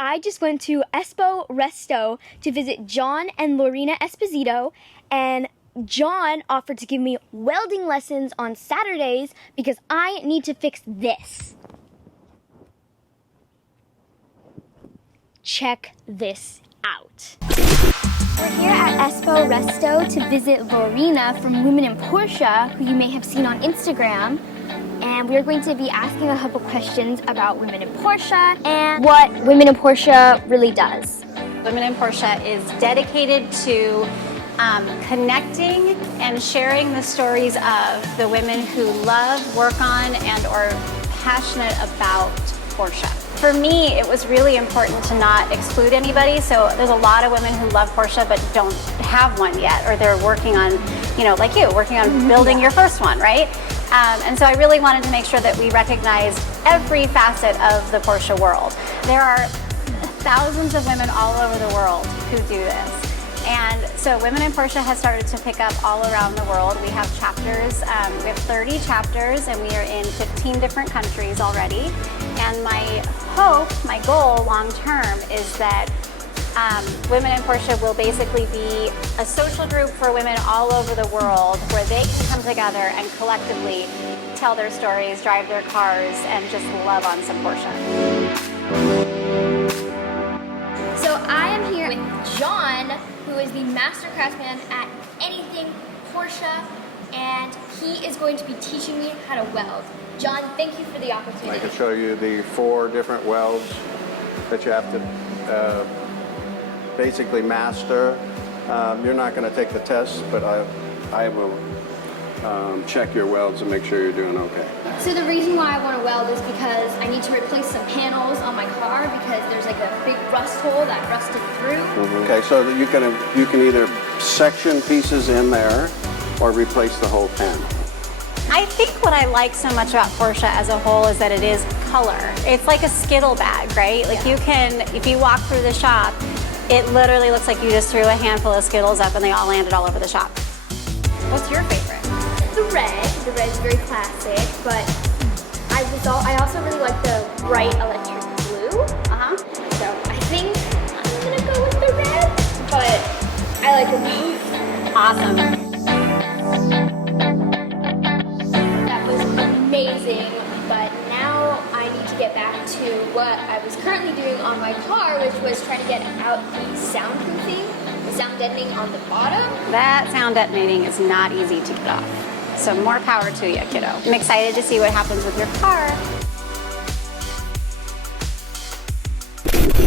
I just went to EspoResto to visit John and Lorena Esposito, and John offered to give me welding lessons on Saturdays because I need to fix this. Check this out. We're here at EspoResto to visit Lorena from Women in Porsche, who you may have seen on Instagram. And we're going to be asking a couple questions about Women in Porsche and what Women in Porsche really does. Women in Porsche is dedicated to connecting and sharing the stories of the women who love, work on, and are passionate about Porsche. For me, it was really important to not exclude anybody. So there's a lot of women who love Porsche but don't have one yet, or they're working on, like you, working on building your first one, right? And so I really wanted to make sure that we recognize every facet of the Porsche world. There are thousands of women all over the world who do this. And so Women in Porsche has started to pick up all around the world. We have chapters, we have 30 chapters, and we are in 15 different countries already. And my hope, my goal long term is that Women in Porsche will basically be a social group for women all over the world where they can come together and collectively tell their stories, drive their cars, and just love on some Porsche. So I am here with John, who is the master craftsman at anything Porsche, and he is going to be teaching me how to weld. John, thank you for the opportunity. I can show you the 4 different welds that you have to basically master. You're not going to take the test, but I will check your welds and make sure you're doing okay. So the reason why I want to weld is because I need to replace some panels on my car because there's like a big rust hole that rusted through. Okay, so that you can either section pieces in there or replace the whole panel. I think what I like so much about Porsche as a whole is that it is color. It's like a Skittle bag, right? Like you can, if you walk through the shop, it literally looks like you just threw a handful of Skittles up and they all landed all over the shop. What's your favorite? The red. The red is very classic, but I also really like the bright electric blue. So I think I'm gonna go with the red, but I like them both. Awesome. That was amazing, but now I need to get back to what I was currently doing on my car, which was trying to get out the soundproofing, the sound deadening on the bottom. That sound detonating is not easy to get off. So more power to you, kiddo. I'm excited to see what happens with your car.